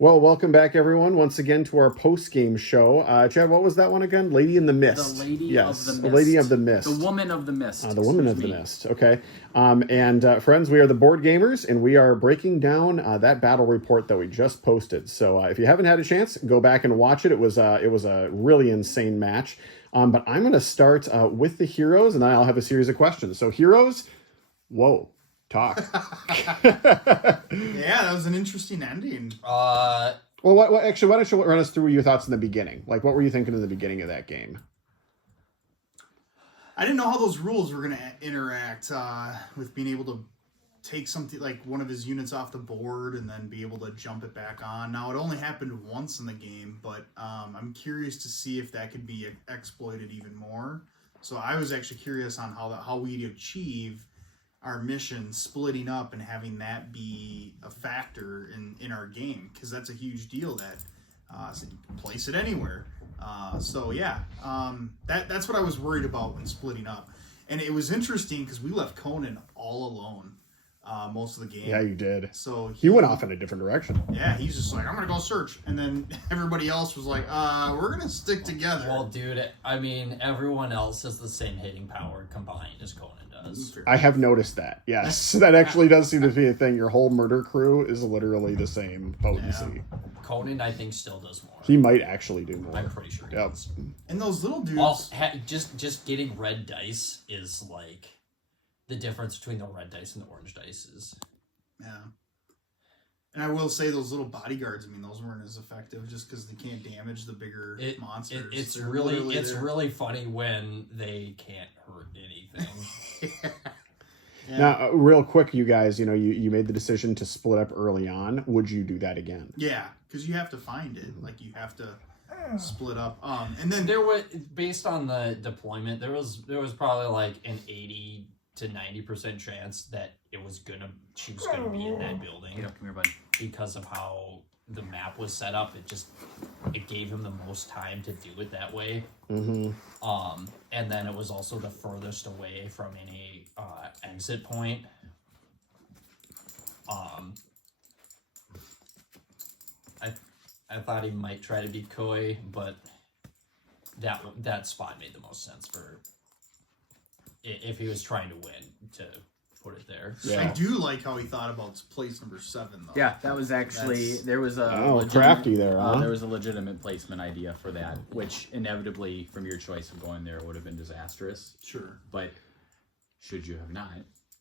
Well, welcome back, everyone, once again to our post-game show. Chad, what was that one again? Lady in the Mist. The Lady yes, of the the Mist. Lady of the Mist. The Woman of the Mist. The Woman of the Mist. Okay. Friends, we are the Board Gamers, and we are breaking down that battle report that we just posted. So if you haven't had a chance, go back and watch it. It was a really insane match. But I'm going to start with the heroes, and then I'll have a series of questions. So heroes, whoa. Talk. Yeah, that was an interesting ending. Well, actually, why don't you run us through your thoughts in the beginning? Like, what were you thinking in the beginning of that game? I didn't know how those rules were going to interact with being able to take something like one of his units off the board and then be able to jump it back on. Now, it only happened once in the game, but I'm curious to see if that could be exploited even more. So I was actually curious on how we achieve our mission splitting up and having that be a factor in our game, because that's a huge deal that so you can place it anywhere. That's what I was worried about when splitting up. And it was interesting because we left Conan all alone most of the game. Yeah, you did. So he went off in a different direction. Yeah, he's just like, I'm gonna go search, and then everybody else was like, we're gonna stick together. Well, dude, I mean, everyone else has the same hitting power combined as Conan does. I have noticed that. Yes, that actually does seem to be a thing. Your whole murder crew is literally the same potency. Yeah. Conan, I think, still does more. He might actually do more. I'm pretty sure he does. And those little dudes. Well, just getting red dice is like the difference between the red dice and the orange dice is. Yeah. And I will say those little bodyguards, I mean, those weren't as effective just because they can't damage the bigger monsters. It's really funny when they can't hurt anything. Yeah. Now, real quick, you guys, you made the decision to split up early on. Would you do that again? Yeah, because you have to find it. Like, you have to split up. And then there was, based on the deployment, there was probably like an 80 to 90% chance that she was gonna be in that building. Get up, come here, bud. Because of how the map was set up, it gave him the most time to do it that way. Mm-hmm. And then it was also the furthest away from any exit point. I thought he might try to be coy, but that spot made the most sense for if he was trying to win to put it there. I do like how he thought about place number 7, though. Yeah, that was actually there was a crafty there. Huh? There was a legitimate placement idea for that, which inevitably, from your choice of going there, would have been disastrous. Sure. But should you have not,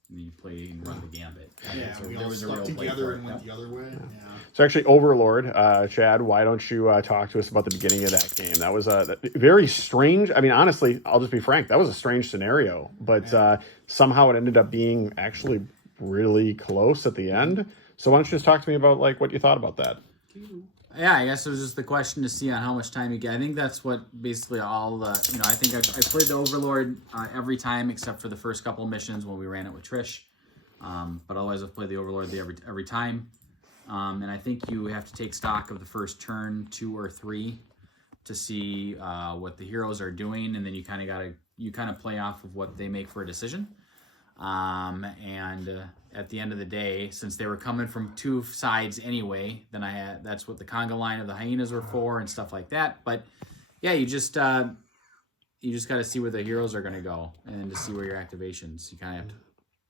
you play and run the gambit. Yeah, we all a stuck real play together for and it. went the other way. Yeah. So actually, Overlord, Chad, why don't you talk to us about the beginning of that game? That was very strange. I mean, honestly, I'll just be frank. That was a strange scenario, but somehow it ended up being actually really close at the end. So why don't you just talk to me about what you thought about that? Yeah, I guess it was just the question to see on how much time you get. I think that's what basically all the, I think I played the Overlord every time except for the first couple of missions when we ran it with Trish. But otherwise I've played the Overlord every time. And I think you have to take stock of the first turn, 2 or 3, to see what the heroes are doing, and then you kind of play off of what they make for a decision. At the end of the day, since they were coming from 2 sides anyway, then that's what the conga line of the hyenas were for and stuff like that. But yeah, you just got to see where the heroes are going to go, and to see where your activations. You kind of have to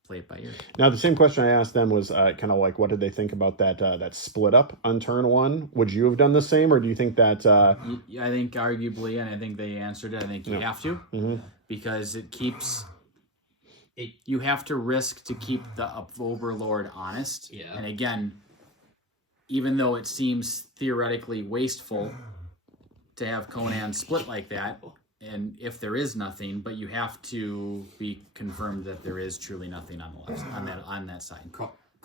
play it by ear. Now, the same question I asked them was kind of what did they think about that split up on turn 1? Would you have done the same, or do you think that? I think arguably, and I think they answered it. I think you have to, because it keeps. You have to risk to keep the Overlord honest. Yeah. And again, even though it seems theoretically wasteful to have Conan split like that, and if there is nothing, but you have to be confirmed that there is truly nothing on the left on that side.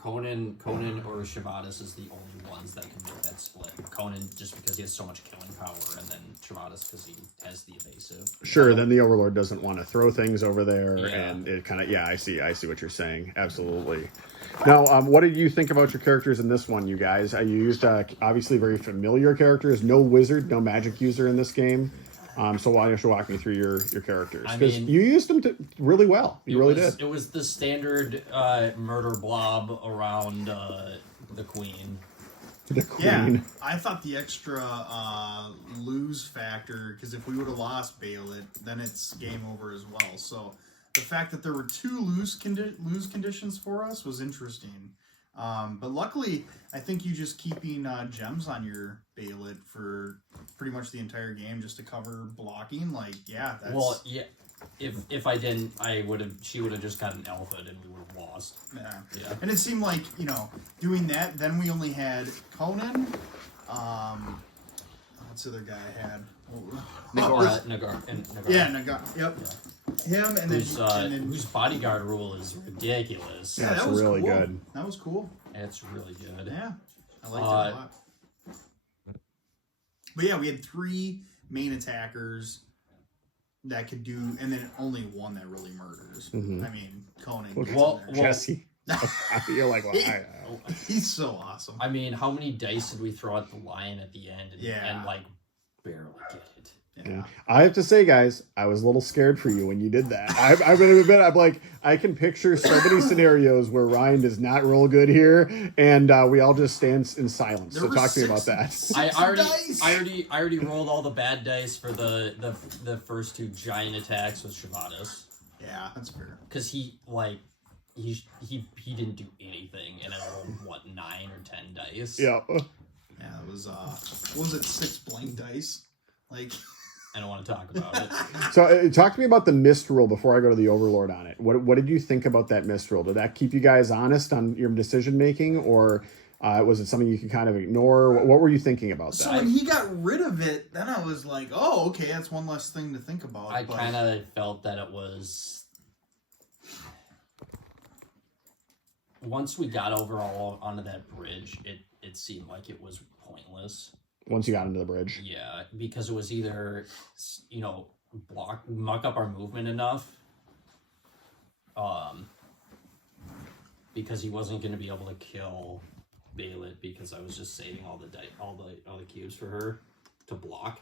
Conan or Shavadas is the only ones that can make that split. Conan just because he has so much killing power, and then Shavadas because he has the evasive. Sure, then the Overlord doesn't want to throw things over there, Yeah. and it kind of I see what you're saying. Absolutely. Now, what did you think about your characters in this one, you guys? You used obviously very familiar characters. No wizard, no magic user in this game. So why don't you walk me through your characters? Because you used them really well. You really did. It was the standard murder blob around the queen. The queen. Yeah, I thought the extra lose factor, because if we would have lost Bailey, then it's game over as well. So the fact that there were two lose conditions for us was interesting. But luckily, I think you just keeping gems on your Bailey for pretty much the entire game just to cover blocking. Like, yeah, that's... Well, yeah. If I didn't, she would have just gotten alpha and we would have lost. Yeah. Yeah. And it seemed like, doing that, then we only had Conan. What's the other guy I had? Nagar. Yeah, Nagar. Yep. Yeah. Him and then Whose bodyguard rule is ridiculous. Yeah, That's that was really cool. good. That was cool. It's really good. Yeah, I liked it a lot. But yeah, we had 3 main attackers that could do, and then only one that really murders. Mhm. I mean, Conan. Well, gets well, in there. Jesse. I feel like, He's so awesome. I mean, how many dice did we throw at the lion at the end and like barely get it? Yeah. I have to say, guys, I was a little scared for you when you did that. I'm going to admit, I'm like, I can picture so many scenarios where Ryan does not roll good here, and we all just stand in silence. There So were talk to me about 6 that. I already rolled all the bad dice for the first 2 giant attacks with Shavadas. Yeah, that's fair. Because he didn't do anything, and I rolled 9 or 10 dice. Yeah. Yeah, it was what was it, 6 blank dice? Like, I don't want to talk about it. So talk to me about the mist roll before I go to the Overlord on it. What did you think about that mist roll? Did that keep you guys honest on your decision making, or was it something you could kind of ignore? What were you thinking about that? so when he got rid of it, then I was like, oh, okay, that's one less thing to think about. I kind of felt that it was... Once we got over all onto that bridge, it seemed like it was pointless. Once you got into the bridge. Yeah, because it was either, muck up our movement enough, because he wasn't going to be able to kill Baelit because I was just saving all the cubes for her to block.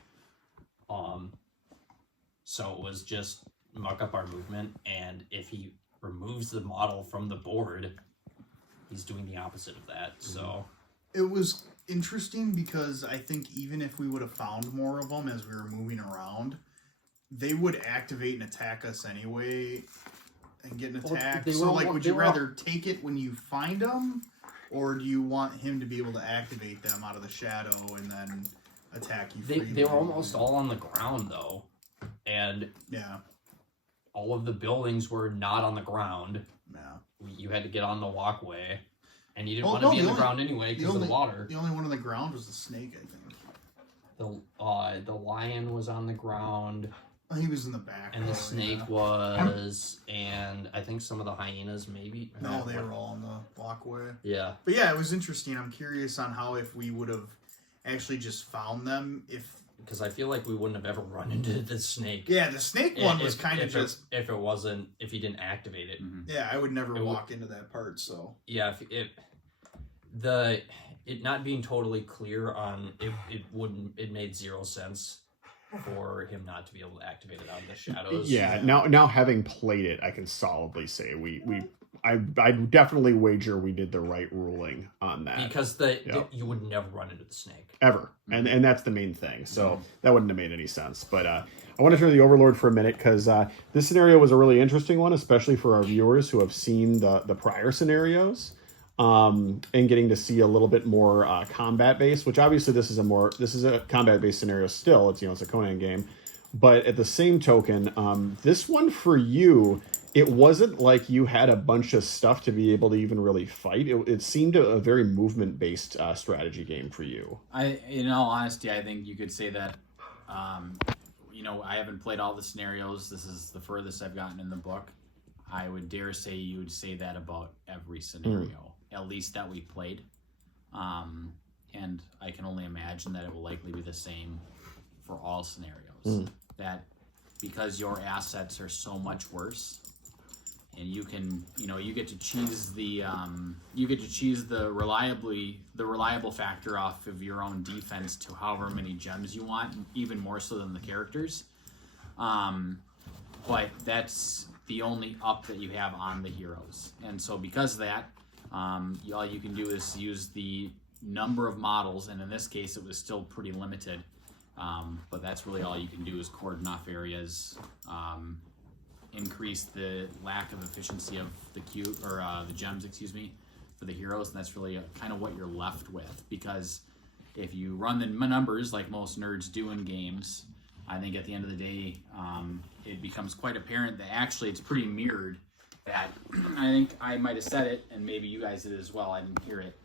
So it was just muck up our movement, and if he removes the model from the board, he's doing the opposite of that. So it was interesting because I think even if we would have found more of them as we were moving around, they would activate and attack us anyway and get an attack. So, like, would you rather take it when you find them, or do you want him to be able to activate them out of the shadow and then attack you freely? They were almost all on the ground, though. And yeah, all of the buildings were not on the ground. Yeah. You had to get on the walkway. And you didn't want to be on the ground anyway because of the water. The only one on the ground was the snake, I think. The lion was on the ground. He was in the back. And the snake was, and I think some of the hyenas maybe. No, they were all on the walkway. Yeah. But yeah, it was interesting. I'm curious on how if we would have actually just found them, because I feel like we wouldn't have ever run into the snake. Yeah, the snake one was kind of just... If he didn't activate it. Mm-hmm. Yeah, I would never walk into that part, so... Yeah, it not being totally clear on... It made 0 sense for him not to be able to activate it out of the shadows. Yeah, now having played it, I can solidly say I definitely wager we did the right ruling on that. Because you would never run into the snake. Ever. And that's the main thing. So that wouldn't have made any sense. But I want to turn to the Overlord for a minute because this scenario was a really interesting one, especially for our viewers who have seen the prior scenarios and getting to see a little bit more combat based, which obviously this is a combat based scenario still. It's a Conan game. But at the same token, this one for you, it wasn't like you had a bunch of stuff to be able to even really fight. It seemed a very movement-based strategy game for you. In all honesty, I think you could say that, I haven't played all the scenarios. This is the furthest I've gotten in the book. I would dare say you would say that about every scenario, at least that we played. And I can only imagine that it will likely be the same for all scenarios. That because your assets are so much worse, and you can, you get to choose the reliable factor off of your own defense to however many gems you want, even more so than the characters. But that's the only up that you have on the heroes, and so because of that, all you can do is use the number of models, and in this case, it was still pretty limited. But that's really all you can do is cordon off areas, increase the lack of efficiency of the the gems, excuse me, for the heroes, and that's really kind of what you're left with. Because if you run the numbers like most nerds do in games, I think at the end of the day, it becomes quite apparent that actually it's pretty mirrored. That I think I might have said it, and maybe you guys did as well. I didn't hear it,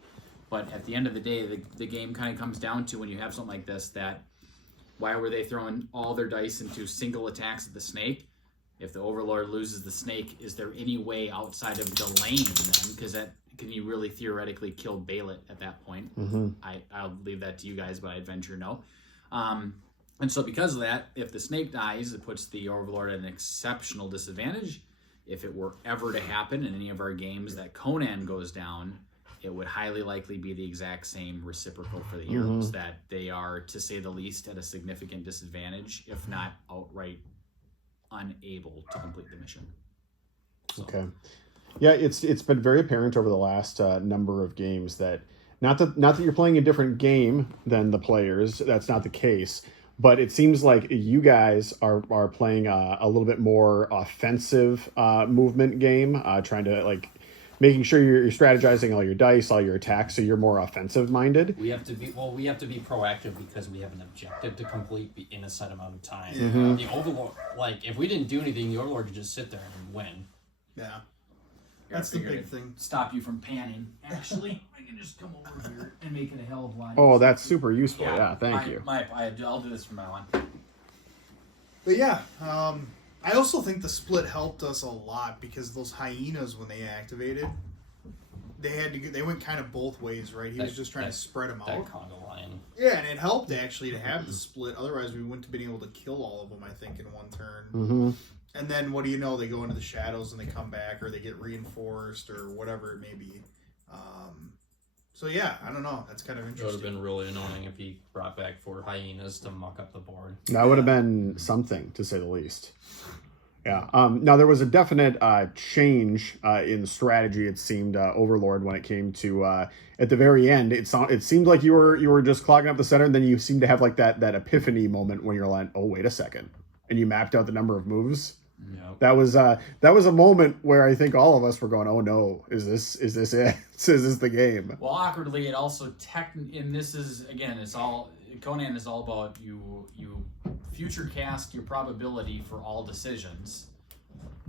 but at the end of the day, the game kind of comes down to when you have something like this that. Why were they throwing all their dice into single attacks at the snake? If the Overlord loses the snake, is there any way outside of delaying them? Because that can you really theoretically kill Baelit at that point? Mm-hmm. I'll leave that to you guys, but I'd venture no. And so because of that, if the snake dies, it puts the Overlord at an exceptional disadvantage. If it were ever to happen in any of our games that Conan goes down, it would highly likely be the exact same reciprocal for the heroes, that they are, to say the least, at a significant disadvantage, if not outright unable to complete the mission. So. Okay. Yeah, it's been very apparent over the last number of games that not that you're playing a different game than the players. That's not the case. But it seems like you guys are playing a little bit more offensive movement game, trying to making sure you're strategizing all your dice, all your attacks, so you're more offensive minded. We have to be proactive because we have an objective to complete in a set amount of time. Mm-hmm. The Overlord, if we didn't do anything, the Overlord could just sit there and win. Yeah. That's the big thing. Stop you from panning. Actually, I can just come over here and make it a hell of a lot. Oh, that's super useful. Yeah, thank you. I'll do this from now on. But yeah, I also think the split helped us a lot because those hyenas, when they activated, they went kind of both ways, right? He was just trying to spread them out. That Congo lion. Yeah, and it helped actually to have the split. Otherwise, we wouldn't have been able to kill all of them, I think, in one turn. Mm-hmm. And then, what do you know? They go into the shadows and they come back, or they get reinforced, or whatever it may be. So yeah, I don't know. That's kind of It would interesting. have been really annoying if he brought back 4 hyenas to muck up the board. That would have been something, to say the least. Yeah. Now, there was a definite change in strategy, it seemed, Overlord, when it came to, at the very end, it seemed like you were just clogging up the center, and then you seemed to have that epiphany moment when you're like, oh, wait a second. And you mapped out the number of moves. Yep. That was a moment where I think all of us were going, oh no, is this it? Is this the game? Well, awkwardly, it also and this is, again, Conan is all about you future cast your probability for all decisions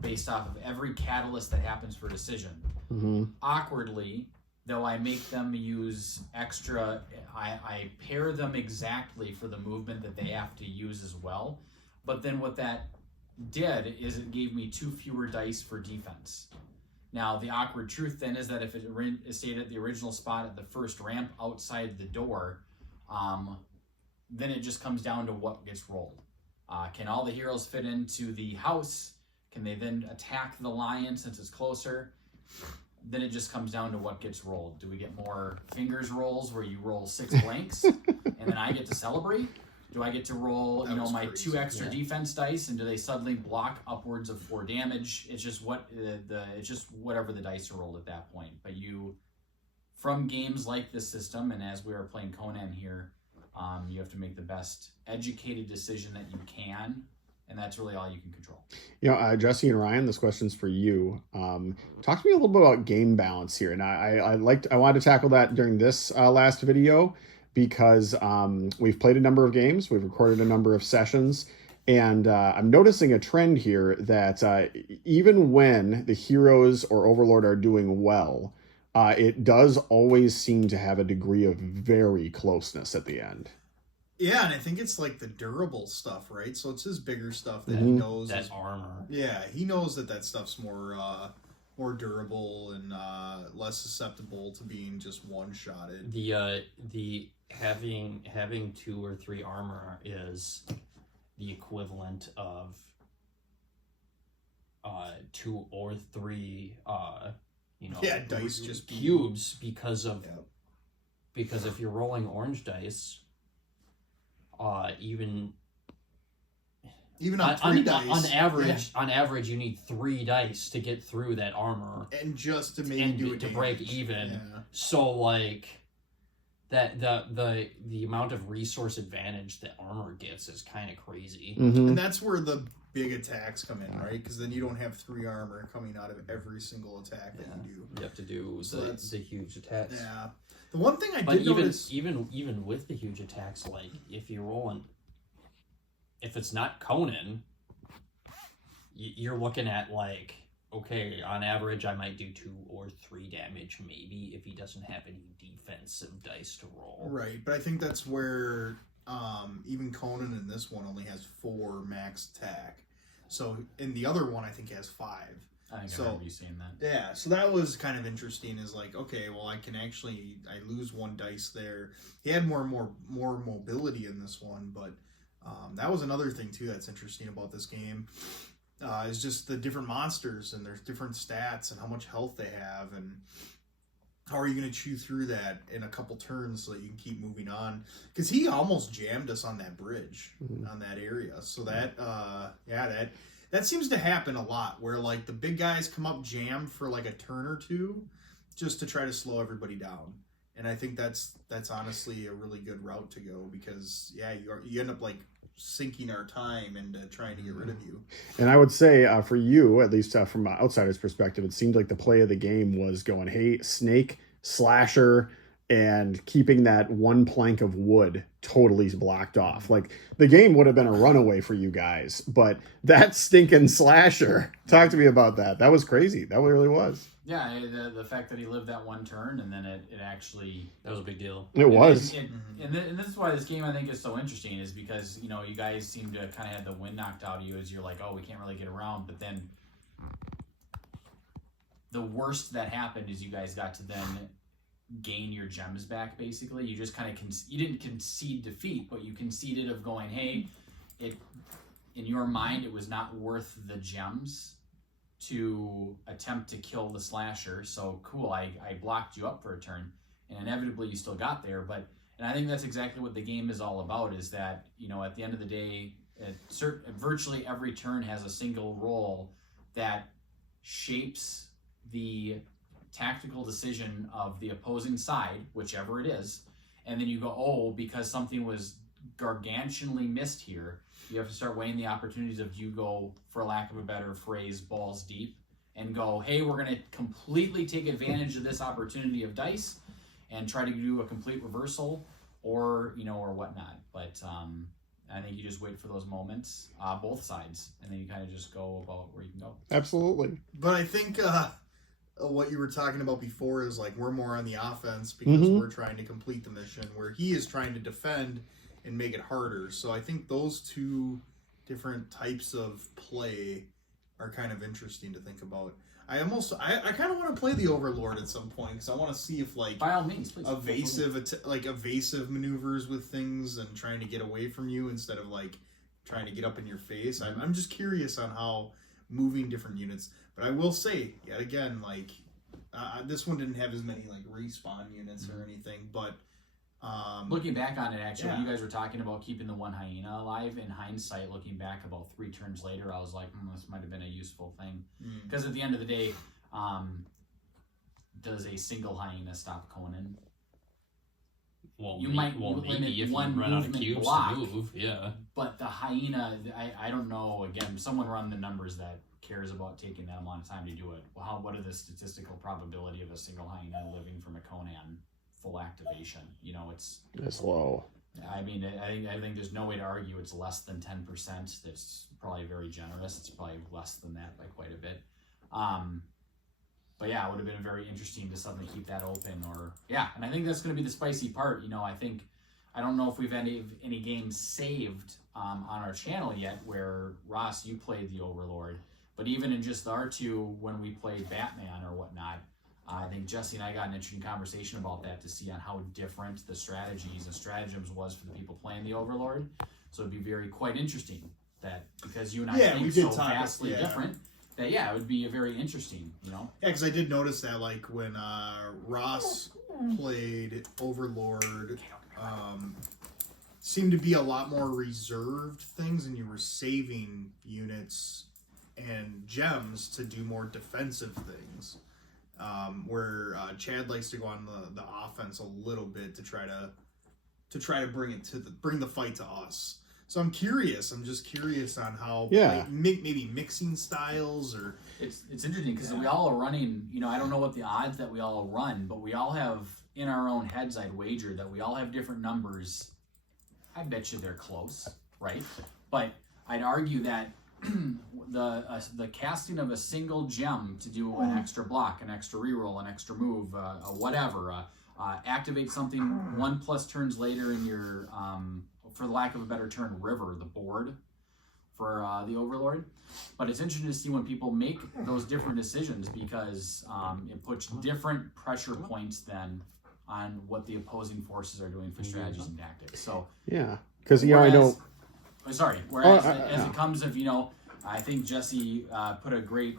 based off of every catalyst that happens for decision. Mm-hmm. Awkwardly, though, I make them use extra, I pair them exactly for the movement that they have to use as well. But then what that did is it gave me 2 fewer dice for defense. Now, the awkward truth then is that if it stayed at the original spot at the first ramp outside the door, then it just comes down to what gets rolled. Can all the heroes fit into the house? Can they then attack the lion since it's closer? Then it just comes down to what gets rolled. Do we get more fingers rolls where you roll 6 blanks and then I get to celebrate? Do I get to roll, my crazy. 2 extra defense dice, and do they suddenly block upwards of 4 damage? It's just it's just whatever the dice are rolled at that point. But from games like this system, and as we are playing Conan here, you have to make the best educated decision that you can, and that's really all you can control. Jesse and Ryan, this question's for you. Talk to me a little bit about game balance here, and I wanted to tackle that during this last video. Because we've played a number of games, we've recorded a number of sessions, and I'm noticing a trend here that even when the heroes or Overlord are doing well, it does always seem to have a degree of very closeness at the end. Yeah, and I think it's like the durable stuff, right? So it's his bigger stuff that he knows. That armor. Yeah, he knows that stuff's more durable and less susceptible to being just one-shotted. The having 2 or 3 armor is the equivalent of 2 or 3 dice just cubes because if you're rolling orange dice, even on 3 dice, on average you need 3 dice to get through that armor and just to maybe do it to break even. Yeah. So that the amount of resource advantage that armor gets is kind of crazy. And that's where the big attacks come in, right? Because then you don't have 3 armor coming out of every single attack that you do. You have to do So the huge attacks. Yeah. The one thing I But did notice... even with the huge attacks, like, if you're rolling... If it's not Conan, you're looking at, like, okay, on average, I might do 2 or 3 damage, maybe, if he doesn't have any defensive dice to roll. Right, but I think that's where even Conan in this one only has 4 max attack. So in the other one, I think has 5. I think So- I remember you saying that. Yeah, so that was kind of interesting. Is like, okay, well, I lose 1 dice there. He had more mobility in this one, but that was another thing too that's interesting about this game. Is just the different monsters and their different stats and how much health they have, and how are you going to chew through that in a couple turns so that you can keep moving on? Because he almost jammed us on that bridge, on that area. So that, that seems to happen a lot, where like the big guys come up jammed for like a turn or 2, just to try to slow everybody down. And I think that's honestly a really good route to go, because you end up like sinking our time into trying to get rid of you. And I would say for you, at least from an outsider's perspective, it seemed like the play of the game was going, hey, snake, slasher, and keeping that one plank of wood totally blocked off. Like, the game would have been a runaway for you guys, but that stinking slasher, talk to me about that. That was crazy. That really was. Yeah, the fact that he lived that 1 turn, and then it actually... That was a big deal. It was. And this is why this game, I think, is so interesting, is because, you know, you guys seem to kind of have the wind knocked out of you as you're like, oh, we can't really get around. But then the worst that happened is you guys got to then gain your gems back, basically. You just kind of... you didn't concede defeat, but you conceded of going, hey, in your mind, it was not worth the gems to attempt to kill the slasher. So cool, I blocked you up for a turn, and inevitably you still got there. And I think that's exactly what the game is all about, is that, you know, at the end of the day, virtually every turn has a single roll that shapes the tactical decision of the opposing side, whichever it is. And then you go, oh, because something was gargantuanly missed here, you have to start weighing the opportunities of, you go, for lack of a better phrase, balls deep, and go, hey, we're going to completely take advantage of this opportunity of dice and try to do a complete reversal, or, you know, or whatnot. But I think you just wait for those moments, both sides, and then you kind of just go about where you can go. Absolutely. But I think what you were talking about before is like, we're more on the offense because we're trying to complete the mission, where he is trying to defend and make it harder. So I think those 2 different types of play are kind of interesting to think about. I kind of want to play the Overlord at some point, because I want to see if, like, By all means, please. evasive maneuvers with things and trying to get away from you instead of like trying to get up in your face. I'm just curious on how moving different units. But I will say, yet again, like, this one didn't have as many like respawn units or anything, but looking back on it, actually, yeah. when you guys were talking about keeping the 1 hyena alive, in hindsight, looking back about 3 turns later, I was like, this might have been a useful thing. Because at the end of the day, does a single hyena stop Conan? Well, You maybe, might well, limit maybe if you one run out of movement cubes block. to move, yeah. But the hyena, I don't know, again, someone run the numbers that cares about taking that amount of time to do it. Well, what are the statistical probability of a single hyena living from a Conan full activation? You know, it's low. I mean, I think there's no way to argue it's less than 10%. That's probably very generous. It's probably less than that by quite a bit. But yeah, it would have been very interesting to suddenly keep that open, and I think that's going to be the spicy part. You know, I don't know if we've any games saved on our channel yet where, Ross, you played the Overlord, but even in just our 2, when we played Batman or whatnot, I think Jesse and I got an interesting conversation about that to see on how different the strategies and stratagems was for the people playing the Overlord. So it'd be quite interesting that, because you and I think so vastly different, that it would be very interesting, you know? Yeah, because I did notice that, like, when Ross played Overlord, seemed to be a lot more reserved things, and you were saving units and gems to do more defensive things. where Chad likes to go on the offense a little bit to try to bring the fight to us. So I'm just curious on how maybe mixing styles or it's interesting because we all are running. I don't know what the odds that we all run, but we all have in our own heads. I'd wager that we all have different numbers. I bet you they're close, right? But I'd argue that the casting of a single gem to do an extra block, an extra reroll, an extra move, whatever, activate something 1+ turns later in your, for the lack of a better term, river, the board for the Overlord. But it's interesting to see when people make those different decisions because it puts different pressure points then on what the opposing forces are doing for strategies and tactics. So yeah, because I know. Sorry. Whereas as it comes of, I think Jesse put a great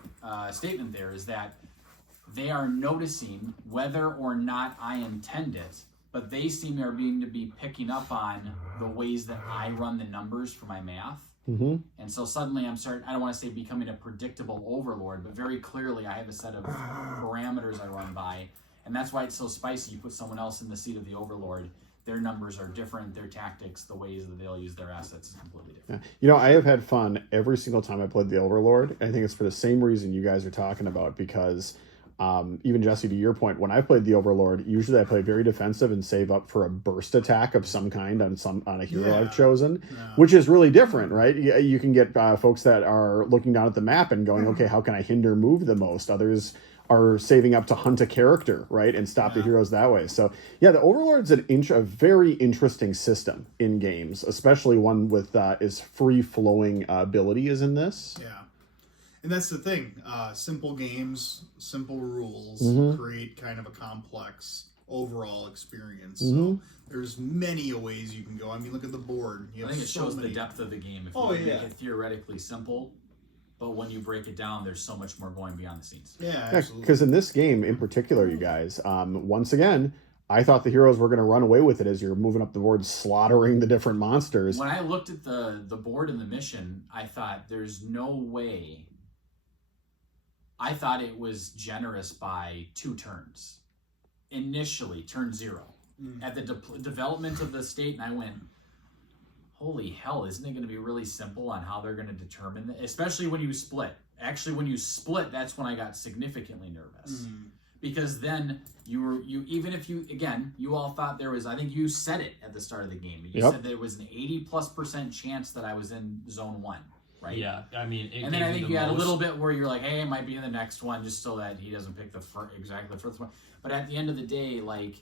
statement there is that they are noticing whether or not I intend it, but they seem to be picking up on the ways that I run the numbers for my math. Mm-hmm. And so suddenly I don't want to say becoming a predictable overlord, but very clearly I have a set of parameters I run by. And that's why it's so spicy. You put someone else in the seat of the overlord. Their numbers are different. Their tactics, the ways that they'll use their assets is completely different. I have had fun every single time I played the Overlord. I think it's for the same reason you guys are talking about because even Jesse, to your point, when I played the Overlord, usually I play very defensive and save up for a burst attack of some kind on a hero I've chosen, which is really different, right? You can get folks that are looking down at the map and going, okay, how can I hinder move the most? Others are saving up to hunt a character, right, and stop the heroes that way. So, the Overlord's a very interesting system in games, especially one with as free-flowing ability as in this. Yeah, and that's the thing. Simple games, simple rules create kind of a complex overall experience. So there's many ways you can go. I mean, look at the board. I think it shows the depth of the game. If you make it theoretically simple, but when you break it down, there's so much more going beyond the scenes. Yeah, absolutely. Because in this game in particular, you guys, once again, I thought the heroes were going to run away with it as you're moving up the board, slaughtering the different monsters. When I looked at the board and the mission, I thought there's no way. I thought it was generous by 2 turns. Initially, turn 0. At the development of the state, and I went, holy hell, isn't it going to be really simple on how they're going to determine that? Especially when you split. Actually, when you split, that's when I got significantly nervous. Because then you all thought there was, I think you said it at the start of the game. You said there was an 80+% chance that I was in zone 1, right? Yeah, I mean, and then I think you had a little bit where you're like, hey, it might be in the next one just so that he doesn't pick exactly the first one. But at the end of the day, like,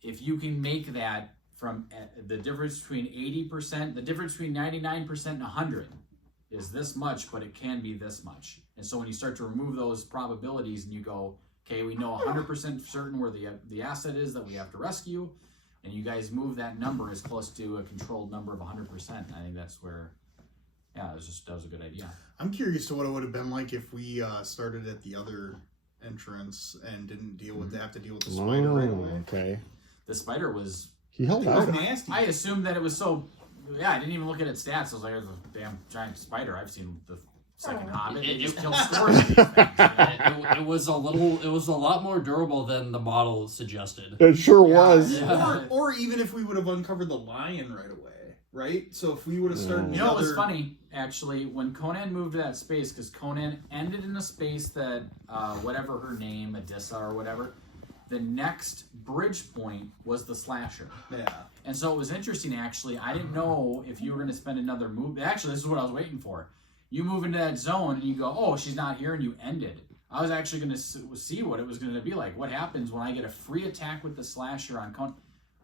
if you can make that from the difference between 80%, the difference between 99% and 100 is this much, but it can be this much. And so when you start to remove those probabilities and you go, okay, we know 100% certain where the asset is that we have to rescue, and you guys move that number as close to a controlled number of 100%. I think that's where, that was a good idea. I'm curious to what it would have been like if we started at the other entrance and didn't have to deal with the spider right away. Okay. The spider was... He held out. Nasty. I assumed that it was so... Yeah, I didn't even look at its stats. I was like, there's a damn giant spider. I've seen the second Hobbit. It just kills scores of these things. It was a lot more durable than the model suggested. It sure was. Yeah. Or even if we would have uncovered the lion right away, right? So if we would have started... You know, it was funny, actually, when Conan moved to that space, because Conan ended in a space that, whatever her name, Adissa or whatever... The next bridge point was the slasher. Yeah. And so it was interesting, actually. I didn't know if you were going to spend another move. Actually, this is what I was waiting for. You move into that zone and you go, oh, she's not here, and you ended. I was actually going to see what it was going to be like. What happens when I get a free attack with the slasher on Conan?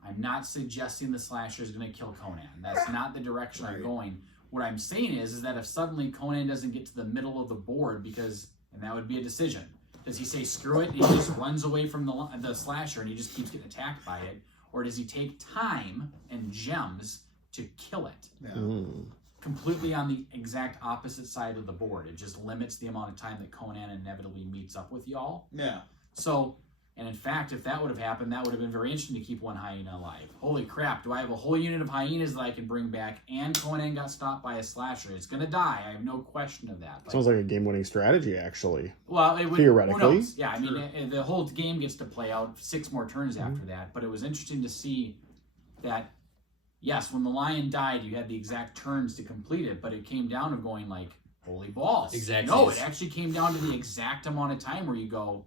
I'm not suggesting the slasher is going to kill Conan. That's not the direction I'm going. What I'm saying is that if suddenly Conan doesn't get to the middle of the board, and that would be a decision. Does he say screw it and he just runs away from the slasher and he just keeps getting attacked by it? Or does he take time and gems to kill it? Yeah. Completely on the exact opposite side of the board. It just limits the amount of time that Conan inevitably meets up with y'all. Yeah. So And in fact, if that would have happened, that would have been very interesting to keep one hyena alive. Holy crap, do I have a whole unit of hyenas that I can bring back, and Conan got stopped by a slasher? It's going to die. I have no question of that. Sounds like a game-winning strategy, actually. Well, it would, theoretically. Who knows? Yeah, I mean, the whole game gets to play out 6 more turns after that. But it was interesting to see that, yes, when the lion died, you had the exact turns to complete it, but it came down to going like, holy balls. Exactly. No, it actually came down to the exact amount of time where you go,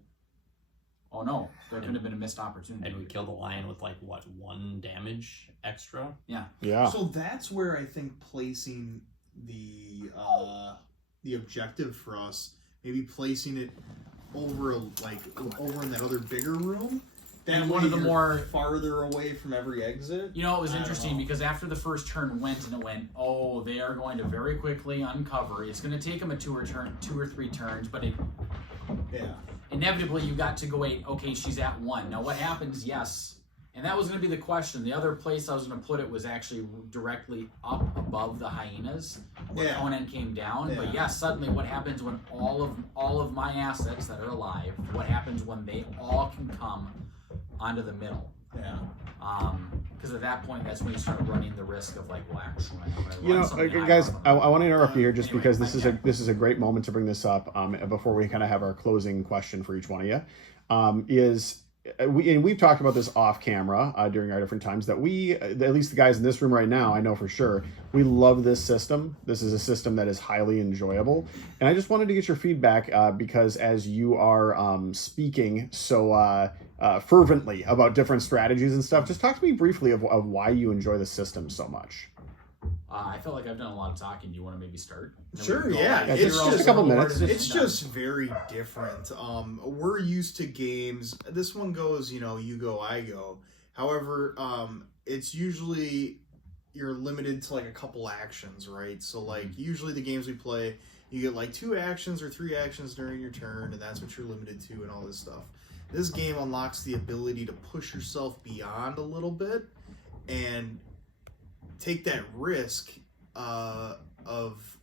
oh no, there could have been a missed opportunity. And we killed the lion with like what, 1 damage extra? Yeah. So that's where I think placing the objective for us, maybe placing it over in that other bigger room. That And way one of the you're more farther away from every exit. You know, it was I don't interesting know. because after the first turn went, oh, they are going to very quickly uncover. It's going to take them a 2 or 3 turns, but inevitably you got to go 8. Okay, she's at 1. Now what happens? Yes, and that was going to be the question. The other place I was going to put it was actually directly up above the hyenas, where Conan came down. Yeah. But yes, suddenly what happens when all of my assets that are alive? What happens when they all can come onto the middle? Yeah. Because at that point, that's when you start running the risk of like, well, actually, You know, guys, I want to interrupt you here just because this is a great moment to bring this up before we kind of have our closing question for each one of you. We've talked about this off camera during our different times that at least the guys in this room right now, I know for sure, we love this system. This is a system that is highly enjoyable. And I just wanted to get your feedback because as you are speaking so fervently about different strategies and stuff, just talk to me briefly of why you enjoy the system so much. I feel like I've done a lot of talking. Do you want to maybe start? Sure, yeah. It's just a couple minutes. It's just very different. We're used to games. This one goes, you go, I go. However, it's usually you're limited to like a couple actions, right? So like usually the games we play, you get like 2 actions or 3 actions during your turn, and that's what you're limited to and all this stuff. This game unlocks the ability to push yourself beyond a little bit and take that risk of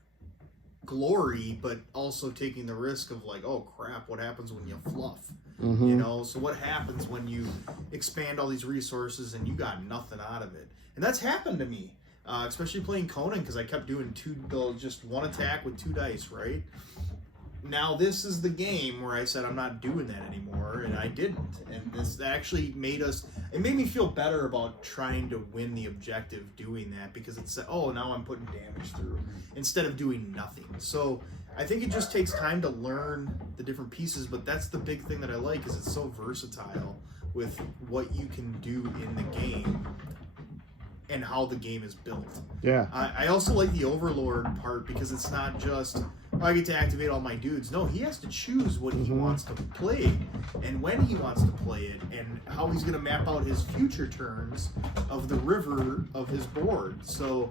glory, but also taking the risk of like, oh crap, what happens when you fluff? So what happens when you expand all these resources and you got nothing out of it? And that's happened to me, especially playing Conan, because I kept doing just 1 attack with 2 dice, right? Now this is the game where I said I'm not doing that anymore, and I didn't. And this actually made me feel better about trying to win the objective doing that, because it said, oh, now I'm putting damage through instead of doing nothing. So I think it just takes time to learn the different pieces, but that's the big thing that I like, is it's so versatile with what you can do in the game and how the game is built. Yeah. I also like the Overlord part, because it's not just, I get to activate all my dudes. No, he has to choose what he wants to play and when he wants to play it and how he's going to map out his future turns of the river of his board. So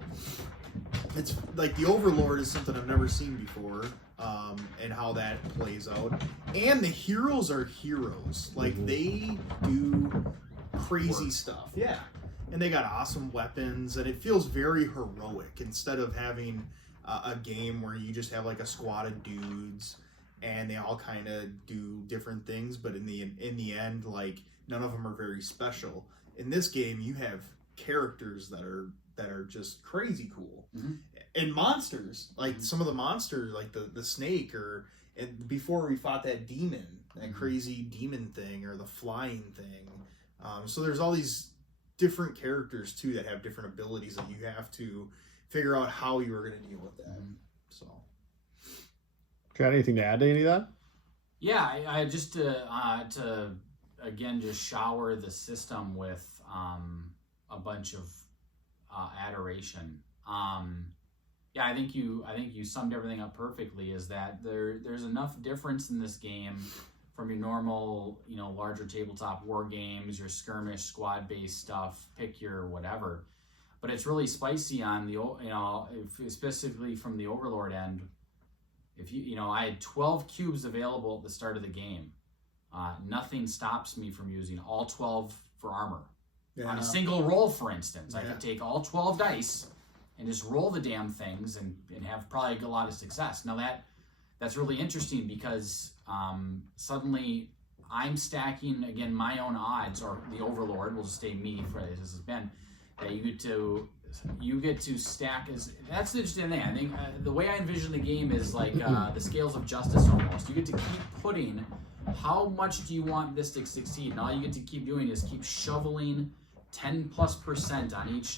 it's like the Overlord is something I've never seen before, and how that plays out. And the heroes are heroes. Like they do crazy stuff. Yeah. And they got awesome weapons, and it feels very heroic instead of having a game where you just have like a squad of dudes and they all kind of do different things, but in the end, like none of them are very special. In this game, you have characters that are just crazy cool, and monsters. Like some of the monsters, like the snake, and before we fought that demon, that crazy demon thing, or the flying thing. So there's all these different characters too that have different abilities that you have to figure out how you are going to deal with that. So, Got anything to add to any of that? Yeah, I just to again just shower the system with a bunch of adoration. Yeah, I think you summed everything up perfectly. Is that there's enough difference in this game from your normal, larger tabletop war games, your skirmish squad-based stuff, pick your whatever. But it's really spicy on the, specifically from the Overlord end. If I had 12 cubes available at the start of the game. Nothing stops me from using all 12 for armor. On a single roll, for instance, I could take all 12 dice and just roll the damn things and have probably a lot of success. Now that's really interesting, because suddenly I'm stacking, again, my own odds, or the Overlord, will just stay me for as this has been, that you get to stack. That's the interesting thing. I think the way I envision the game is like the scales of justice almost. You get to keep putting, how much do you want this to succeed? And all you get to keep doing is keep shoveling 10+% on each,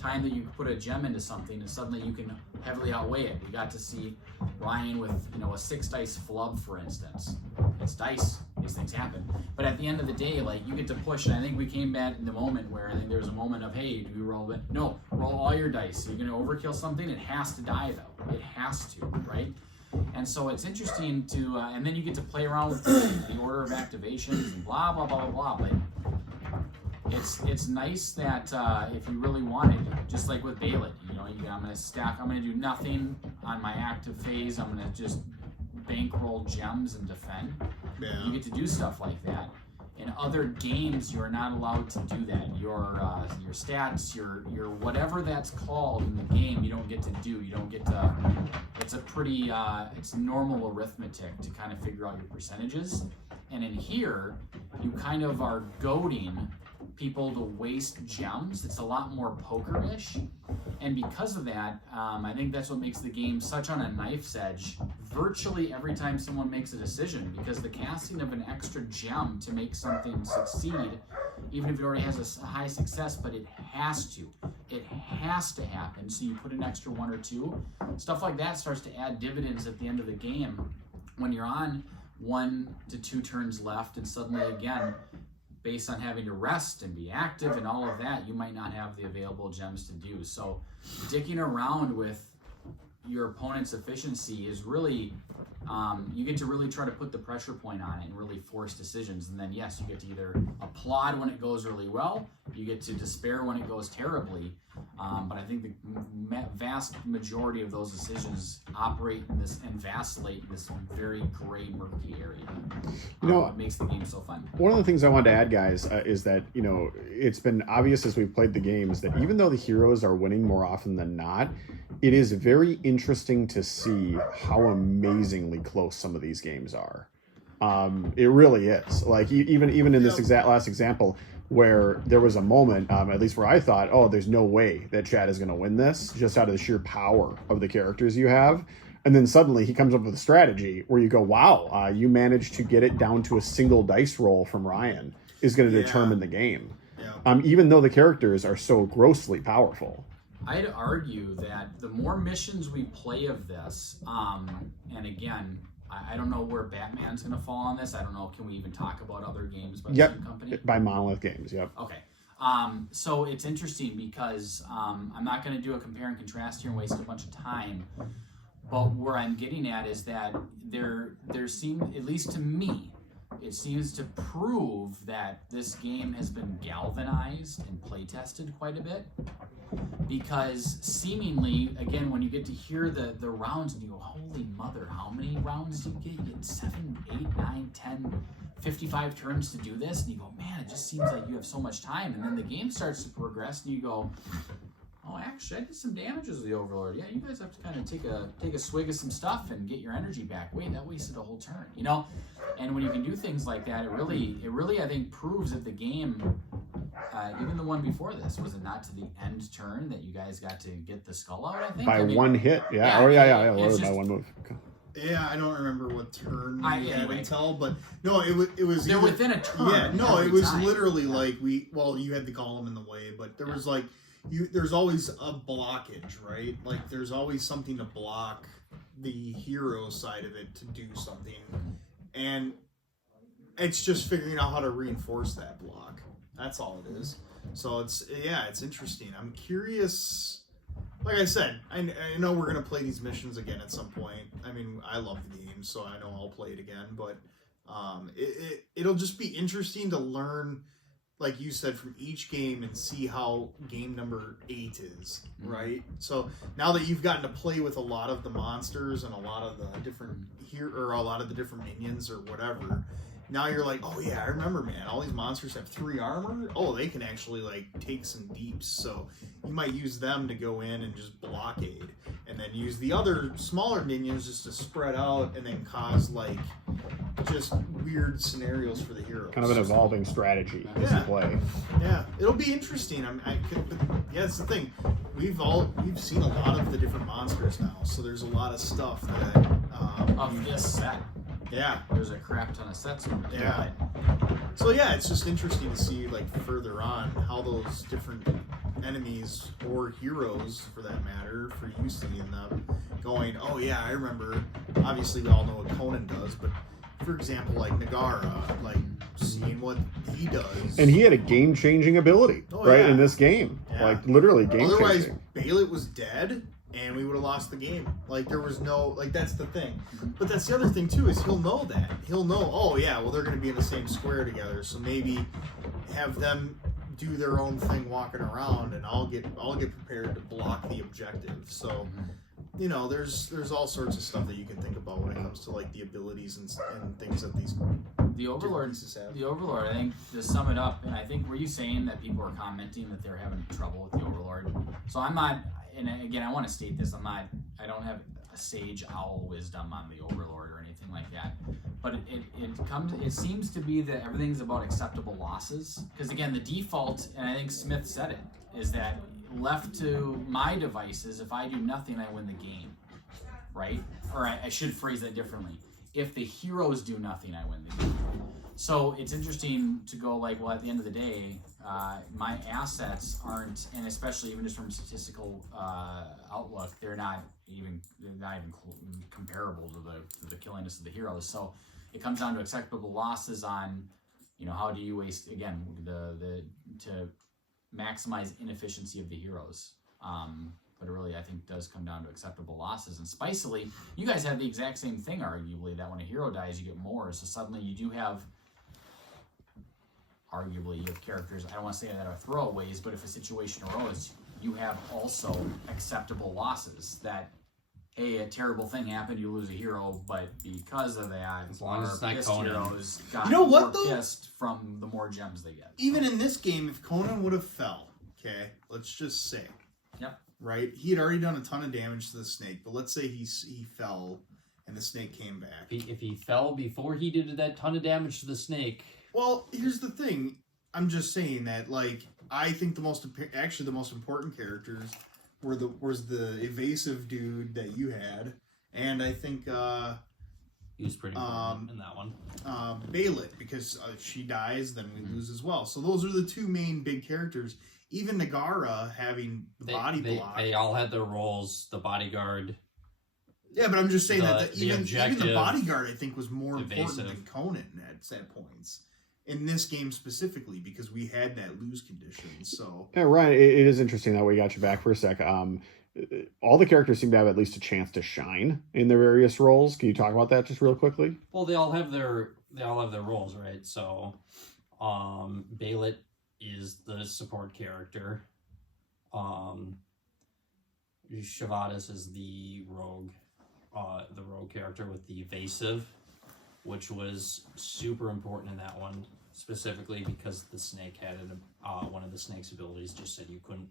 time that you put a gem into something, and suddenly you can heavily outweigh it. We got to see Ryan with, a 6 dice flub, for instance. It's dice. These things happen. But at the end of the day, like, you get to push, and I think we came back in the moment where I think there was a moment of, hey, do we roll it? No, roll all your dice. You're going to overkill something, it has to die, though. It has to, right? And so it's interesting to, and then you get to play around with the order of activations and blah, blah, blah, blah, blah. But it's nice that if you really wanted, just like with Bailet, I'm going to stack, I'm going to do nothing on my active phase, I'm going to just bankroll gems and defend. Yeah. You get to do stuff like that. In other games, you're not allowed to do that. Your stats, your whatever that's called in the game, you don't get to do. You don't get to. It's a pretty it's normal arithmetic to kind of figure out your percentages. And in here, you kind of are goading people to waste gems. It's a lot more poker-ish. And because of that, I think that's what makes the game such on a knife's edge virtually every time someone makes a decision, because the casting of an extra gem to make something succeed, even if it already has a high success, but it has to happen. So you put an extra 1 or 2. Stuff like that starts to add dividends at the end of the game when you're on 1 to 2 turns left, and suddenly again, based on having to rest and be active and all of that, you might not have the available gems to do. So dicking around with your opponent's efficiency is really, you get to really try to put the pressure point on it and really force decisions. And then yes, you get to either applaud when it goes really well, you get to despair when it goes terribly. But I think the vast majority of those decisions operate in this and vacillate in this very gray, murky area. What makes the game so fun. One of the things I wanted to add, guys, is that, it's been obvious as we've played the games that even though the heroes are winning more often than not, it is very interesting to see how amazingly close some of these games are. It really is. Like, even in this last example, where there was a moment, at least where I thought, oh, there's no way that Chad is going to win this, just out of the sheer power of the characters you have. And then suddenly he comes up with a strategy where you go, wow, you managed to get it down to a single dice roll from Ryan is going to determine the game. Yeah. Even though the characters are so grossly powerful. I'd argue that the more missions we play of this, and again, I don't know where Batman's going to fall on this. I don't know. Can we even talk about other games by the same company? By Monolith Games, yep. Okay. So it's interesting because I'm not going to do a compare and contrast here and waste a bunch of time. But where I'm getting at is that there seems, at least to me, it seems to prove that this game has been galvanized and play tested quite a bit. Because seemingly, again, when you get to hear the rounds and you go, holy mother, how many rounds do you get? You get 7, 8, 9, 10, 55 turns to do this? And you go, man, it just seems like you have so much time. And then the game starts to progress and you go, oh, actually, I did some damage as the Overlord. Yeah, you guys have to kind of take a swig of some stuff and get your energy back. Wait, that wasted a whole turn, And when you can do things like that, it really, I think, proves that the game, even the one before this, was it not to the end turn that you guys got to get the skull out, I think? By one hit, yeah. Yeah. By one move. Yeah, I don't remember what turn we had anyway. until, but no, it was. They're within a turn. Yeah, no, it was time. Literally like you had the golem in the way, but there was like. There's always a blockage, right? Like, there's always something to block the hero side of it to do something. And it's just figuring out how to reinforce that block. That's all it is. So it's interesting. I'm curious. Like I said, I know we're going to play these missions again at some point. I mean, I love the game, so I know I'll play it again. But it'll just be interesting to learn, like you said, from each game and see how game number 8 is, right? So now that you've gotten to play with a lot of the monsters and a lot of the different a lot of the different minions or whatever, now you're like, oh yeah, I remember, man. All these monsters have 3 armor. Oh, they can actually like take some deeps. So you might use them to go in and just blockade, and then use the other smaller minions just to spread out and then cause like just weird scenarios for the heroes. Kind of an evolving strategy as you play. Yeah, it'll be interesting. But yeah, it's the thing. We've seen a lot of the different monsters now, so there's a lot of stuff that Of this set. yeah. There's a crap ton of sets over there. Yeah. So yeah, it's just interesting to see like further on how those different enemies or heroes, for that matter, for you seeing them going, oh yeah, I remember. Obviously, we all know what Conan does, but for example, like Nagara, like seeing what he does. And he had a game-changing ability, right, yeah. in this game. Yeah. Like, literally Otherwise, game-changing. Baelot was dead, and we would have lost the game. Like, there was no... Like, that's the thing. But that's the other thing, too, is he'll know that. He'll know, oh, yeah, well, they're going to be in the same square together, so maybe have them do their own thing walking around, and I'll get prepared to block the objective. So... You know, there's all sorts of stuff that you can think about when it comes to like the abilities and things that these The Overlord, pieces have. the Overlord, I think, to sum it up, and I think, were you saying that people are commenting that they're having trouble with the Overlord? So I'm not, and again, I want to state this, I don't have a sage owl wisdom on the Overlord or anything like that, but it seems to be that everything's about acceptable losses, because again, the default, and I think Smith said it, is that left to my devices, if I do nothing, I win the game, right? Or I should phrase that differently. If the heroes do nothing, I win the game. So it's interesting to go like, well, at the end of the day, my assets aren't, and especially even just from a statistical outlook, they're not even comparable to the killingness of the heroes. So it comes down to acceptable losses on, how do you waste, again, to maximize inefficiency of the heroes. But it really, I think, does come down to acceptable losses. And spicily, you guys have the exact same thing, arguably, that when a hero dies, you get more. So suddenly you do have, arguably, you have characters, I don't want to say that are throwaways, but if a situation arose, you have also acceptable losses. That, hey, a terrible thing happened, you lose a hero, but because of that, as long as it's not pissed Conan. heroes got You know what, more though? pissed from the more gems they get. Even in this game, if Conan would have fell, okay, let's just say, Yep. right, he had already done a ton of damage to the snake, but let's say he fell and the snake came back. If he fell before he did that ton of damage to the snake, Well, here's the thing. I'm just saying that, like, I think the most important characters was the evasive dude that you had, and I think he was pretty important in that one. Baelot, because if she dies, then we lose as well. So those are the two main big characters. Even Nagara having the body block. They all had their roles. The bodyguard. Yeah, but I'm just saying that even the objective, bodyguard, I think, was more important evasive. than Conan at set points. In this game specifically, because we had that lose condition. So Yeah, Ryan, it is interesting that we got you back for a sec. All the characters seem to have at least a chance to shine in their various roles. Can you talk about that just real quickly? Well, they all have their roles, right? So, Baelot is the support character. Shavadas is the rogue character with the evasive, which was super important in that one, specifically because the snake had one of the snake's abilities just said you couldn't,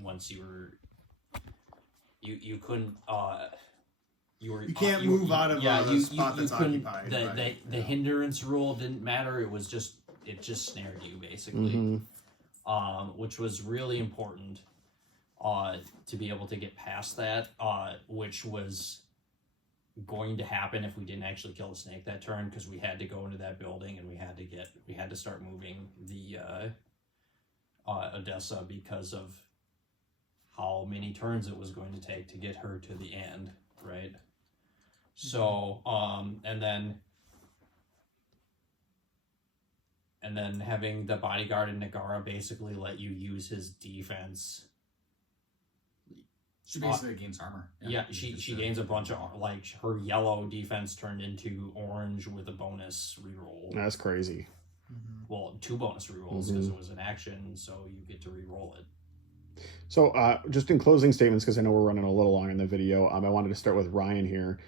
once you were, you couldn't, you can't move out of a spot that's couldn't- occupied. The hindrance rule didn't matter. It just snared you basically, which was really important to be able to get past that, which was going to happen if we didn't actually kill the snake that turn, because we had to go into that building and we had to start moving the Odessa because of how many turns it was going to take to get her to the end, right? So and then having the bodyguard and Nagara basically let you use his defense. She basically gains armor. Yeah, she gains a bunch of, like, her yellow defense turned into orange with a bonus reroll. That's crazy. Well, 2 bonus rerolls because it was an action, so you get to reroll it. So just in closing statements, because I know we're running a little long in the video, I wanted to start with Ryan here.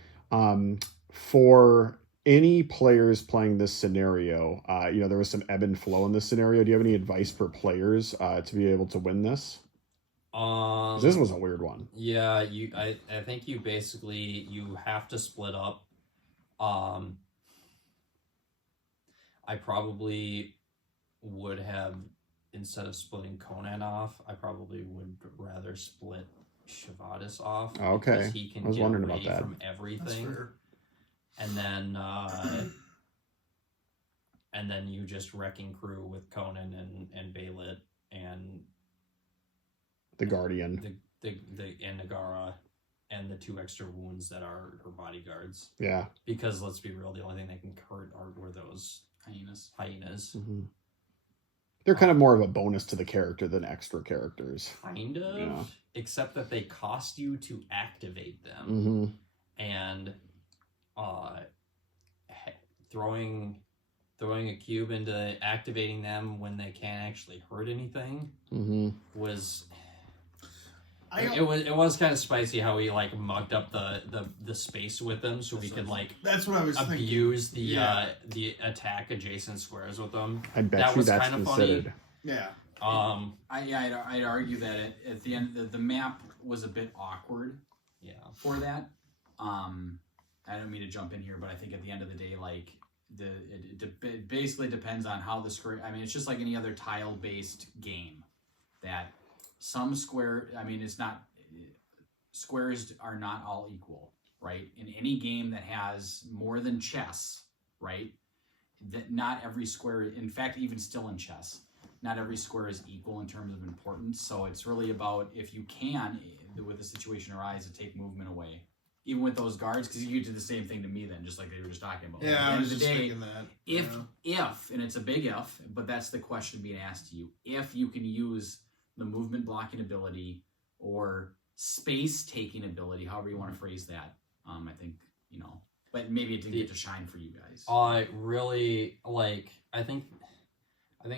For any players playing this scenario, there was some ebb and flow in this scenario. Do you have any advice for players to be able to win this? 'Cause this was a weird one. Yeah, I think you basically you have to split up. I probably would have, instead of splitting Conan off, I probably would rather split Shavadis off. Okay. Because he can I was get wondering away about that. from everything. That's fair. And then you just Wrecking Crew with Conan and Baylit and The Guardian. the and Nagara and the 2 extra wounds that are her bodyguards. Yeah. Because let's be real, the only thing they can hurt were those hyenas. Mm-hmm. They're kind of more of a bonus to the character than extra characters. Kind of. Yeah. Except that they cost you to activate them. Mm-hmm. And throwing a cube into activating them when they can't actually hurt anything was... It was kind of spicy how he like mugged up the space with them so he could like that's what I was abuse thinking. the attack adjacent squares with them. I bet that you was that's kind of considered. funny. Yeah. I'd argue that at the end the map was a bit awkward. Yeah. For that, I don't mean to jump in here, but I think at the end of the day, like it basically depends on how the square. I mean, it's just like any other tile-based game that. Some it's not, squares are not all equal, right? In any game that has more than chess, right? That not every square, in fact, even still in chess, not every square is equal in terms of importance. So it's really about, if you can, with the situation arise, to take movement away. Even with those guards, because you did the same thing to me then, just like they were just talking about. Yeah, at the I end was of the just day, thinking that. If, and it's a big if, but that's the question being asked to you, if you can use the movement blocking ability or space taking ability, however you want to phrase that. I think, but maybe it didn't get to shine for you guys. Really, like, I think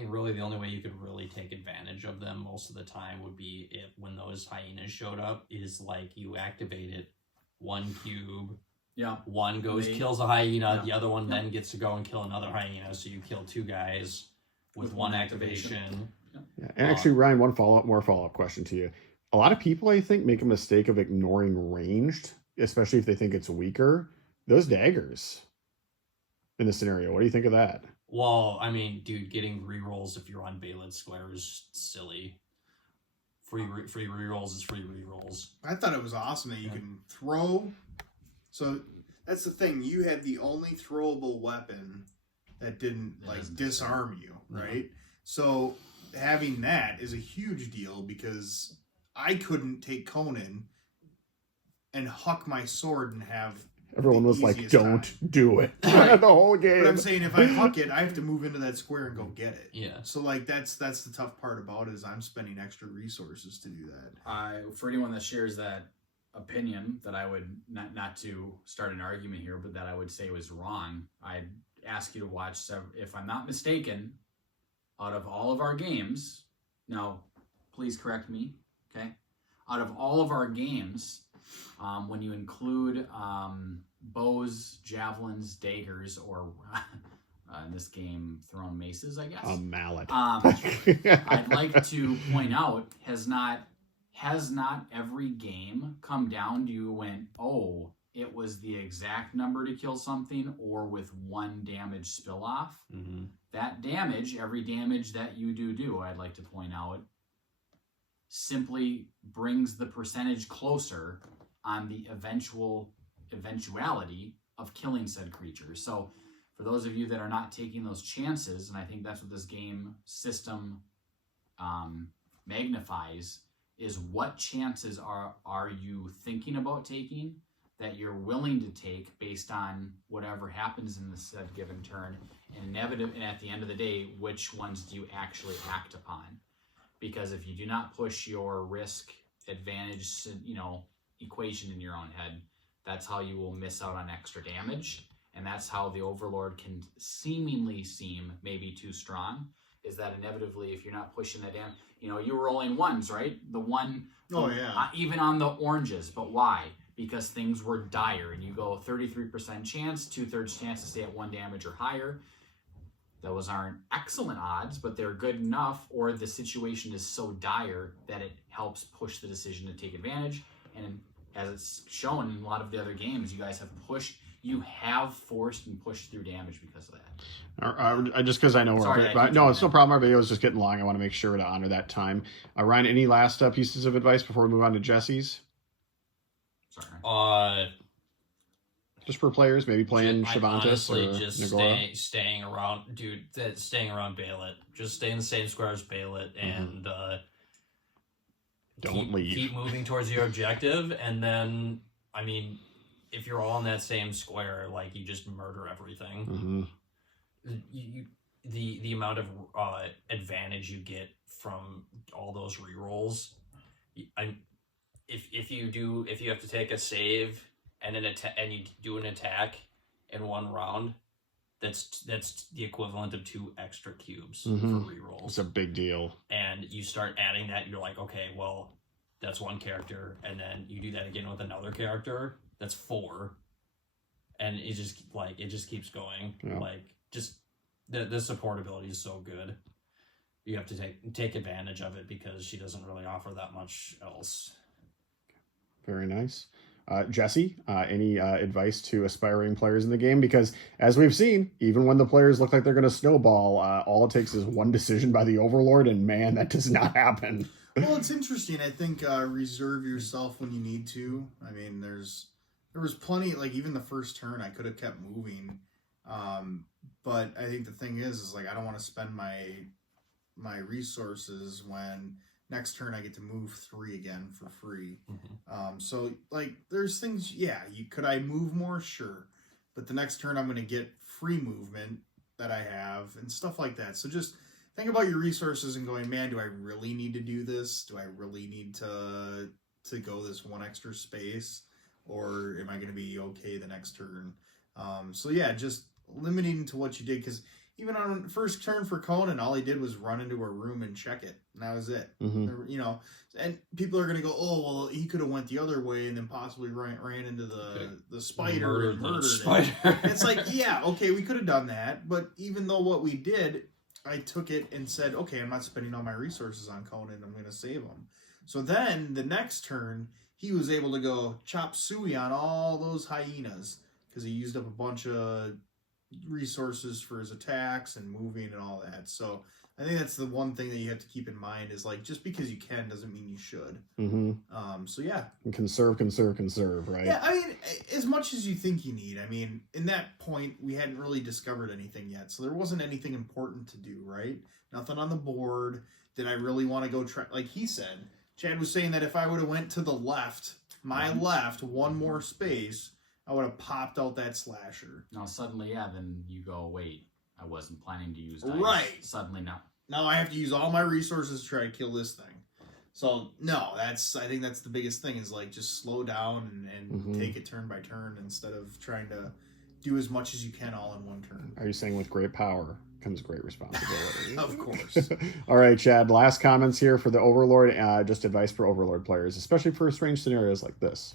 really the only way you could really take advantage of them most of the time would be when those hyenas showed up, is like you activate it, 1 cube. Yeah. One goes, kills a hyena, the other one then gets to go and kill another hyena, so you kill 2 guys with 1 activation. Yeah. And actually, Ryan, one follow-up question to you. A lot of people, I think, make a mistake of ignoring ranged, especially if they think it's weaker. Those daggers in the scenario, what do you think of that? Well, I mean, dude, getting rerolls if you're on Baylit Square is silly. Free rerolls is free rerolls. I thought it was awesome that you can throw. So that's the thing. You had the only throwable weapon that didn't disarm you, right? So having that is a huge deal, because I couldn't take Conan and huck my sword and have everyone was like, "Don't do it." Right. The whole game. But I'm saying, if I huck it, I have to move into that square and go get it. Yeah. So like that's the tough part about it, is I'm spending extra resources to do that. For anyone that shares that opinion, that I would not to start an argument here, but that I would say was wrong, I'd ask you to watch. If I'm not mistaken, out of all of our games, now please correct me, okay? Out of all of our games, when you include bows, javelins, daggers, or in this game, thrown maces, I guess. A mallet. I'd like to point out, has not every game come down to you when, oh, it was the exact number to kill something, or with 1 damage spill off? Mm-hmm. That damage, every damage that you do, I'd like to point out, simply brings the percentage closer on the eventuality of killing said creature. So for those of you that are not taking those chances, and I think that's what this game system magnifies, is what chances are you thinking about taking, that you're willing to take based on whatever happens in the said given turn, and at the end of the day, which ones do you actually act upon? Because if you do not push your risk advantage, equation in your own head, that's how you will miss out on extra damage, and that's how the Overlord can seemingly seem maybe too strong. Is that inevitably, if you're not pushing that down, you're rolling 1s, right? The 1. Oh yeah. Even on the oranges, but why? because things were dire, and you go 33% chance, 2/3 chance to stay at 1 damage or higher. Those aren't excellent odds, but they're good enough, or the situation is so dire that it helps push the decision to take advantage. And as it's shown in a lot of the other games, you guys have forced and pushed through damage because of that. Just because I know Sorry, no, it's no problem. Our video is just getting long. I want to make sure to honor that time. Ryan, any last pieces of advice before we move on to Jesse's? Sorry. Just for players, maybe playing Shivantis or just Nagora? staying around, dude. Staying around Baelot. Just stay in the same square as Baelot, and don't leave. Keep moving towards your objective, and then, I mean, if you're all in that same square, like, you just murder everything. The amount of advantage you get from all those rerolls. If you have to take a save and and you do an attack in one round, that's the equivalent of 2 extra cubes for rerolls. It's a big deal. And you start adding that, you're like, okay, well, that's 1 character, and then you do that again with another character, that's 4, and it just keeps going. Yeah. Like, just the supportability is so good. You have to take advantage of it because she doesn't really offer that much else. Very nice. Jesse, any advice to aspiring players in the game? Because as we've seen, even when the players look like they're going to snowball, all it takes is 1 decision by the Overlord, and man, that does not happen. Well, it's interesting. I think reserve yourself when you need to. I mean, there was plenty, like, even the first turn I could have kept moving. But I think the thing is like, I don't want to spend my resources when next turn I get to move 3 again for free. So, like, there's things, could I move more? Sure. But the next turn I'm going to get free movement that I have and stuff like that. So just think about your resources and going, man, do I really need to do this? Do I really need to go this 1 extra space? Or am I going to be okay the next turn? Just limiting to what you did, because even on first turn for Conan, all he did was run into a room and check it, and that was it. You know, and people are going to go, oh, well, he could have went the other way and then possibly ran into the spider and murdered it. It's like, yeah, okay, we could have done that, but even though what we did, I took it and said, okay, I'm not spending all my resources on Conan, I'm going to save him. So then the next turn, he was able to go chop suey on all those hyenas because he used up a bunch of resources for his attacks and moving and all that. So I think that's the one thing that you have to keep in mind is, like, just because you can doesn't mean you should. And conserve, right? Yeah, I mean, as much as you think you need. I mean, in that point, we hadn't really discovered anything yet, so there wasn't anything important to do, right? Nothing on the board. Did I really want to go try? Like he said, Chad was saying that if I would have went to the left, left, 1 more space, I would have popped out that slasher. Now suddenly, then you go, wait, I wasn't planning to use dice. Right. Suddenly, no. Now I have to use all my resources to try to kill this thing. So, no, I think that's the biggest thing is, like, just slow down and take it turn by turn instead of trying to do as much as you can all in 1 turn. Are you saying with great power comes great responsibility? Of course. All right, Chad, last comments here for the Overlord. Just advice for Overlord players, especially for strange scenarios like this.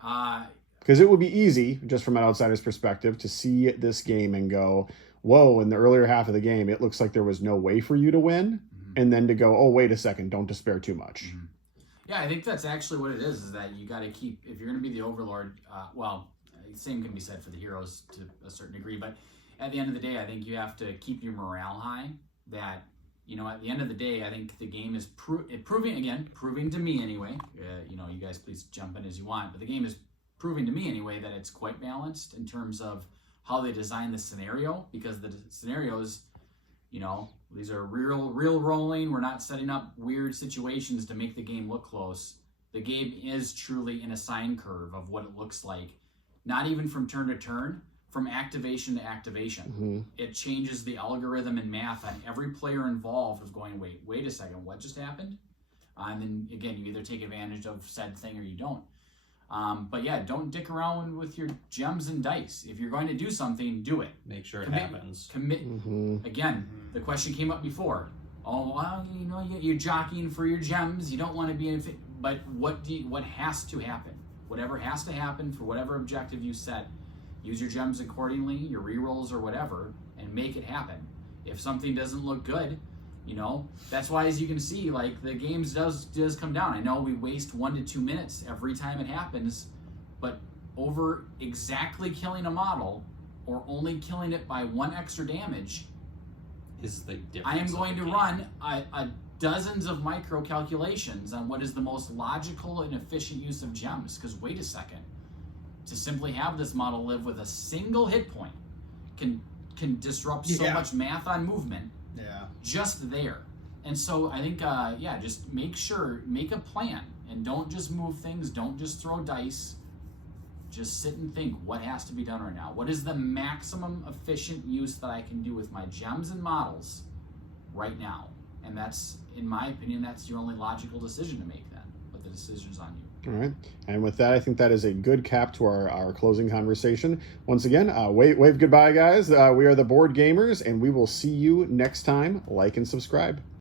Because it would be easy, just from an outsider's perspective, to see this game and go, whoa, in the earlier half of the game, it looks like there was no way for you to win. And then to go, oh, wait a second, don't despair too much. Yeah, I think that's actually what it is that you got to keep, if you're going to be the Overlord, same can be said for the heroes to a certain degree, but at the end of the day, I think you have to keep your morale high. That, you know, at the end of the day, I think the game is proving to me anyway, you guys please jump in as you want, but the game is proving to me anyway that it's quite balanced in terms of how they design the scenario, because the scenarios, these are real rolling. We're not setting up weird situations to make the game look close. The game is truly in a sine curve of what it looks like, not even from turn to turn, from activation to activation. It changes the algorithm and math on every player involved of going, wait a second, what just happened? And then again, you either take advantage of said thing or you don't. But yeah, don't dick around with your gems and dice. If you're going to do something, do it. Make sure it happens. Commit. Again, the question came up before. Oh, well, you're jockeying for your gems. You don't want to be in. But what has to happen? whatever has to happen for whatever objective you set, use your gems accordingly, your rerolls or whatever, and make it happen. If something doesn't look good, you know, that's why, as you can see, like, the games does come down. I know we waste 1 to 2 minutes every time it happens, but over exactly killing a model or only killing it by 1 extra damage Is the difference. I am of going the to game. run dozens of micro calculations on what is the most logical and efficient use of gems. Because wait a second, to simply have this model live with a single hit point can disrupt so Yeah. much math on movement Yeah. just there. And so I think, just make a plan and don't just move things. Don't just throw dice. Just sit and think, what has to be done right now? What is the maximum efficient use that I can do with my gems and models right now? And that's, in my opinion, that's your only logical decision to make then. But the decision's on you. All right. And with that, I think that is a good cap to our closing conversation. Once again, wave goodbye, guys. We are the Board Gamers, and we will see you next time. Like and subscribe.